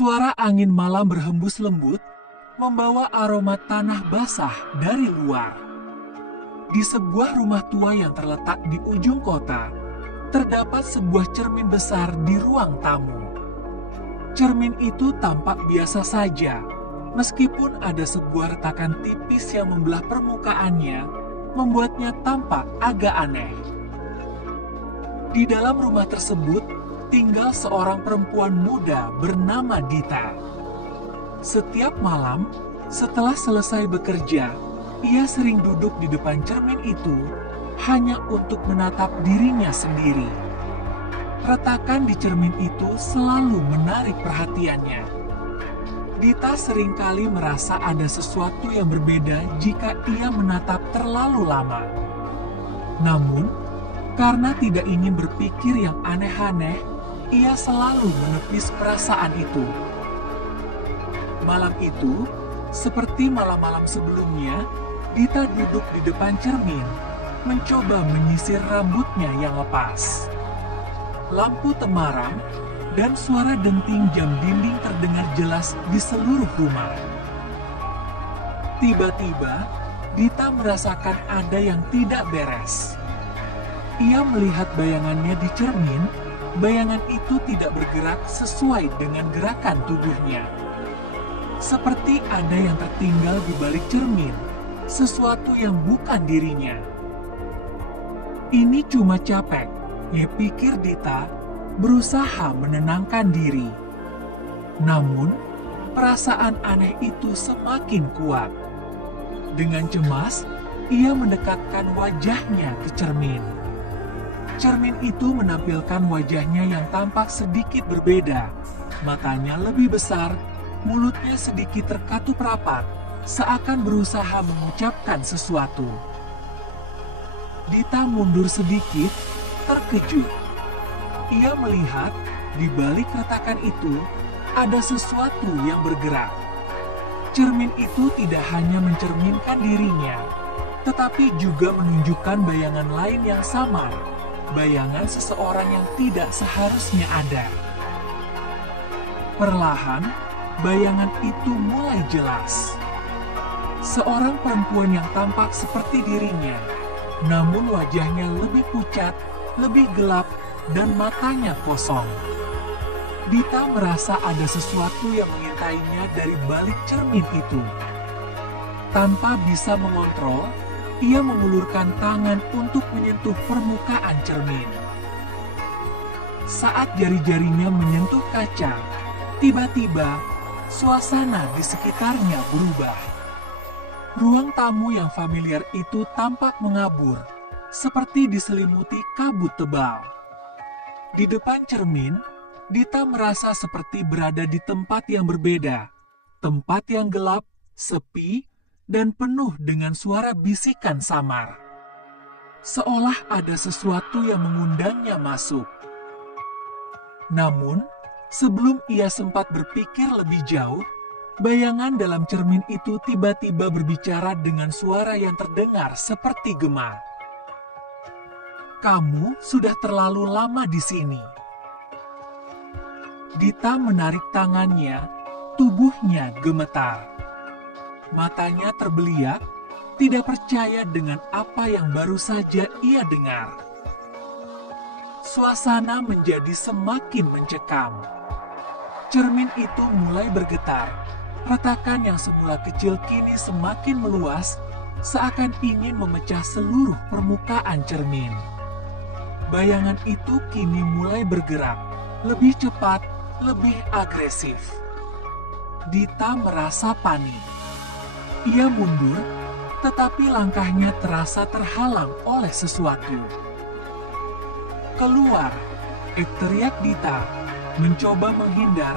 Suara angin malam berhembus lembut, membawa aroma tanah basah dari luar. Di sebuah rumah tua yang terletak di ujung kota, terdapat sebuah cermin besar di ruang tamu. Cermin itu tampak biasa saja, meskipun ada sebuah retakan tipis yang membelah permukaannya, membuatnya tampak agak aneh. Di dalam rumah tersebut, tinggal seorang perempuan muda bernama Dita. Setiap malam, setelah selesai bekerja, ia sering duduk di depan cermin itu hanya untuk menatap dirinya sendiri. Retakan di cermin itu selalu menarik perhatiannya. Dita seringkali merasa ada sesuatu yang berbeda jika ia menatap terlalu lama. Namun, karena tidak ingin berpikir yang aneh-aneh, ia selalu menepis perasaan itu. Malam itu, seperti malam-malam sebelumnya, Dita duduk di depan cermin, mencoba menyisir rambutnya yang lepas. Lampu temaram dan suara denting jam dinding terdengar jelas di seluruh rumah. Tiba-tiba, Dita merasakan ada yang tidak beres. Ia melihat bayangannya di cermin. Bayangan itu tidak bergerak sesuai dengan gerakan tubuhnya. Seperti ada yang tertinggal di balik cermin, sesuatu yang bukan dirinya. Ini cuma capek, ya pikir Dita, berusaha menenangkan diri. Namun, perasaan aneh itu semakin kuat. Dengan cemas, ia mendekatkan wajahnya ke cermin. Cermin itu menampilkan wajahnya yang tampak sedikit berbeda. Matanya lebih besar, mulutnya sedikit terkatup rapat, seakan berusaha mengucapkan sesuatu. Dita mundur sedikit, terkejut. Ia melihat di balik retakan itu ada sesuatu yang bergerak. Cermin itu tidak hanya mencerminkan dirinya, tetapi juga menunjukkan bayangan lain yang samar. Bayangan seseorang yang tidak seharusnya ada. Perlahan, bayangan itu mulai jelas. Seorang perempuan yang tampak seperti dirinya, namun wajahnya lebih pucat, lebih gelap, dan matanya kosong. Dita merasa ada sesuatu yang mengintainya dari balik cermin itu. Tanpa bisa mengontrol, ia mengulurkan tangan untuk menyentuh permukaan cermin. Saat jari-jarinya menyentuh kaca, tiba-tiba suasana di sekitarnya berubah. Ruang tamu yang familiar itu tampak mengabur, seperti diselimuti kabut tebal. Di depan cermin, Dita merasa seperti berada di tempat yang berbeda, tempat yang gelap, sepi, dan penuh dengan suara bisikan samar. Seolah ada sesuatu yang mengundangnya masuk. Namun, sebelum ia sempat berpikir lebih jauh, bayangan dalam cermin itu tiba-tiba berbicara dengan suara yang terdengar seperti gema. "Kamu sudah terlalu lama di sini." Dita menarik tangannya, tubuhnya gemetar. Matanya terbeliak, tidak percaya dengan apa yang baru saja ia dengar. Suasana menjadi semakin mencekam. Cermin itu mulai bergetar. Retakan yang semula kecil kini semakin meluas, seakan ingin memecah seluruh permukaan cermin. Bayangan itu kini mulai bergerak, lebih cepat, lebih agresif. Dita merasa panik. Ia mundur, tetapi langkahnya terasa terhalang oleh sesuatu. "Keluar!" teriak Dita, mencoba menghindar,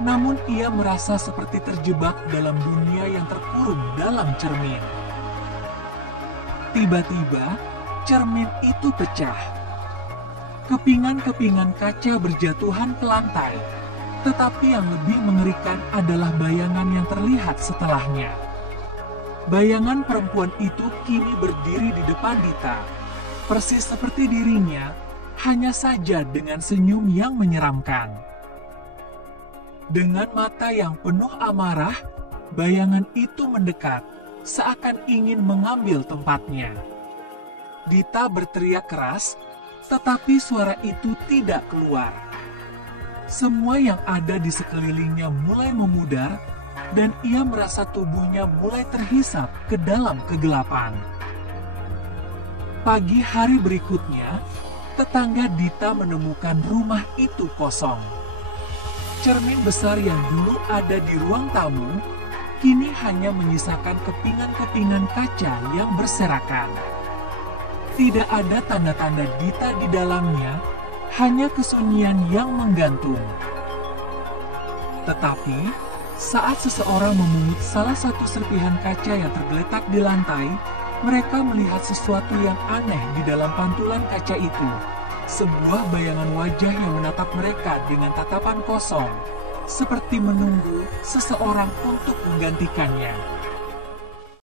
namun ia merasa seperti terjebak dalam dunia yang terkurung dalam cermin. Tiba-tiba, cermin itu pecah. Kepingan-kepingan kaca berjatuhan ke lantai, tetapi yang lebih mengerikan adalah bayangan yang terlihat setelahnya. Bayangan perempuan itu kini berdiri di depan Dita, persis seperti dirinya, hanya saja dengan senyum yang menyeramkan. Dengan mata yang penuh amarah, bayangan itu mendekat, seakan ingin mengambil tempatnya. Dita berteriak keras, tetapi suara itu tidak keluar. Semua yang ada di sekelilingnya mulai memudar, dan ia merasa tubuhnya mulai terhisap ke dalam kegelapan. Pagi hari berikutnya, tetangga Dita menemukan rumah itu kosong. Cermin besar yang dulu ada di ruang tamu, kini hanya menyisakan kepingan-kepingan kaca yang berserakan. Tidak ada tanda-tanda Dita di dalamnya, hanya kesunyian yang menggantung. Tetapi, saat seseorang memungut salah satu serpihan kaca yang tergeletak di lantai, mereka melihat sesuatu yang aneh di dalam pantulan kaca itu. Sebuah bayangan wajah yang menatap mereka dengan tatapan kosong, seperti menunggu seseorang untuk menggantikannya.